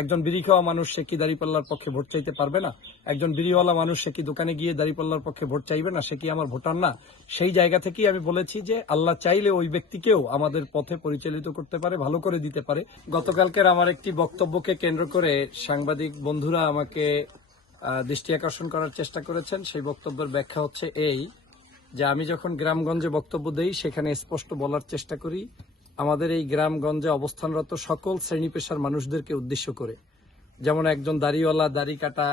একজন বিড়ি খাওয়া মানুষ সে কি দাঁড়িপাল্লার পক্ষে ভোট চাইতে পারবে না? একজন বিড়িওয়ালা মানুষ সে কি দোকানে গিয়ে দাঁড়িপাল্লার পক্ষে ভোট চাইবে না? সে কি আমার ভোটার না? সেই জায়গা থেকেই আমি বলেছি যে আল্লাহ চাইলে ওই ব্যক্তিকেও আমাদের পথে পরিচালিত করতে পারে, ভালো করে দিতে পারে। গতকালকের আমার একটি বক্তব্যকে কেন্দ্র করে সাংবাদিক বন্ধুরা আমাকে দৃষ্টি আকর্ষণ করার চেষ্টা করেছেন। সেই বক্তব্যের ব্যাখ্যা হচ্ছে এই যে আমি যখন গ্রামগঞ্জে বক্তব্য দেই সেখানে স্পষ্ট বলার চেষ্টা করি আমাদের এই গ্রামগঞ্জে অবস্থানরত সকল শ্রেণী পেশার মানুষদেরকে উদ্দেশ্য করে, যেমন একজন দাড়িওয়ালা, দাড়ি কাটা,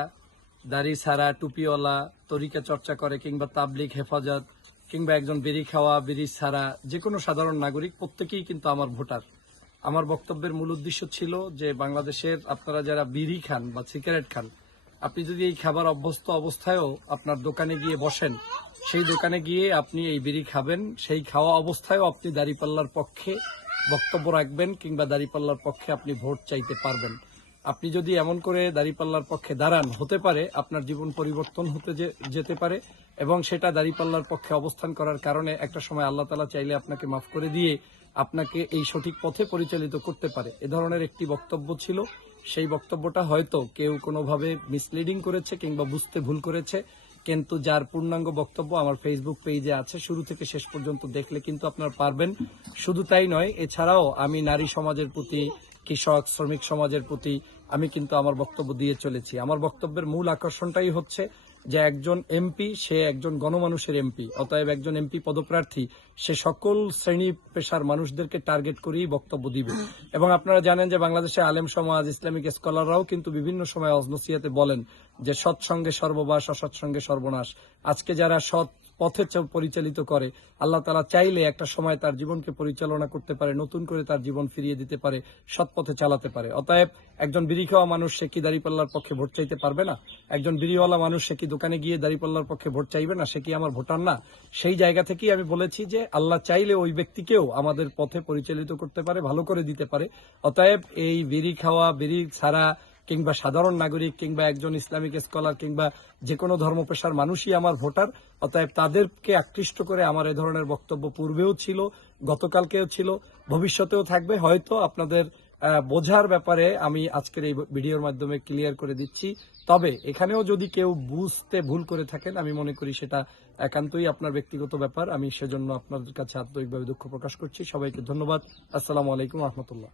দাড়ি ছাড়া, টুপিওয়ালা, তরিকা চর্চা করে, কিংবা তাবলিগ, হেফাজত, কিংবা একজন বিড়ি খাওয়া, বিড়ি ছাড়া যে কোনো সাধারণ নাগরিক, প্রত্যেকেই কিন্তু আমার ভোটার। আমার বক্তব্যের মূল উদ্দেশ্য ছিল যে বাংলাদেশের আপনারা যারা বিড়ি খান বা সিগারেট খান, আপনি যদি এই খাবার অভ্যস্ত অবস্থায়ও আপনার দোকানে গিয়ে বসেন, সেই দোকানে গিয়ে আপনি এই বিড়ি খাবেন, সেই খাওয়া অবস্থায়ও আপনি দাঁড়িপাল্লার পক্ষে বক্তব্য রাখবেন কিংবা দাঁড়িপাল্লার পক্ষে আপনি ভোট চাইতে পারবেন। আপনি যদি এমন করে দাঁড়িপাল্লার পক্ষে দাঁড়ান, হতে পারে আপনার জীবন পরিবর্তন হতে যেতে পারে, এবং সেটা দাঁড়িপাল্লার পক্ষে অবস্থান করার কারণে একটা সময় আল্লাহ তাআলা চাইলে আপনাকে মাফ করে দিয়ে আপনাকে এই সঠিক পথে পরিচালিত করতে পারে। এ ধরনের একটি বক্তব্য ছিল। সেই বক্তব্যটা হয়তো কেউ কোনোভাবে মিসলিডিং করেছে কিংবা বুঝতে ভুল করেছে, কিন্তু যার পূর্ণাঙ্গ বক্তব্য আমার ফেসবুক পেজে আছে, শুরু থেকে শেষ পর্যন্ত দেখলে কিন্তু আপনারা পারবেন। শুধু তাই নয়, এছাড়াও আমি নারী সমাজের প্রতি, কৃষক, শ্রমিক সমাজের প্রতি আমি কিন্তু আমার বক্তব্য দিয়ে চলেছি। আমার বক্তব্যের মূল আকর্ষণটাই হচ্ছে যে একজন এমপি সে একজন গণমানুষের এমপি, অতএব একজন এমপি পদপ্রার্থী সে সকল শ্রেণী পেশার মানুষদেরকে টার্গেট করেই বক্তব্য দিবে। এবং আপনারা জানেন যে বাংলাদেশে আলেম সমাজ, ইসলামিক স্কলাররাও কিন্তু বিভিন্ন সময় অজনসিয়াতে বলেন যে সৎসঙ্গে সর্ববাস, অসৎসঙ্গে সর্বনাশ। আজকে যারা সৎ পথে পরিচালিত করে, আল্লাহ তাআলা চাইলে একটা সময় তার জীবনকে পরিচালনা করতে পারে, নতুন করে তার জীবন ফিরিয়ে দিতে পারে, সৎ পথে চালাতে পারে। অতএব একজন বিড়ি খাওয়া মানুষ সে কি দাঁড়িপাল্লার পক্ষে ভোট চাইতে পারবে না? একজন বিড়িওয়ালা মানুষ সে কি দোকানে গিয়ে দাঁড়িপাল্লার পক্ষে ভোট চাইবে না? সে কি আমার ভোটার না? সেই জায়গা থেকেই আমি বলেছি যে আল্লাহ চাইলে ওই ব্যক্তিকেও আমাদের পথে পরিচালিত করতে পারে, ভালো করে দিতে পারে। অতএব এই বিড়ি খাওয়া, বিড়ি ছাড়া, কিংবা সাধারণ নাগরিক, কিংবা একজন ইসলামিক স্কলার, কিংবা যে কোনো ধর্ম পেশার মানুষই আমার ভোটার। অতএব তাদেরকে আকৃষ্ট করে আমার এ ধরনের বক্তব্য পূর্বেও ছিল, গতকালকেও ছিল, ভবিষ্যতেও থাকবে। হয়তো আপনাদের বোঝার ব্যাপারে আমি আজকের এই ভিডিওর মাধ্যমে ক্লিয়ার করে দিচ্ছি। তবে এখানেও যদি কেউ বুঝতে ভুল করে থাকেন, আমি মনে করি সেটা একান্তই আপনার ব্যক্তিগত ব্যাপার। আমি সেজন্য আপনাদের কাছে আন্তরিকভাবে দুঃখ প্রকাশ করছি। সবাইকে ধন্যবাদ। আসসালামু আলাইকুম রহমতুল্লাহ।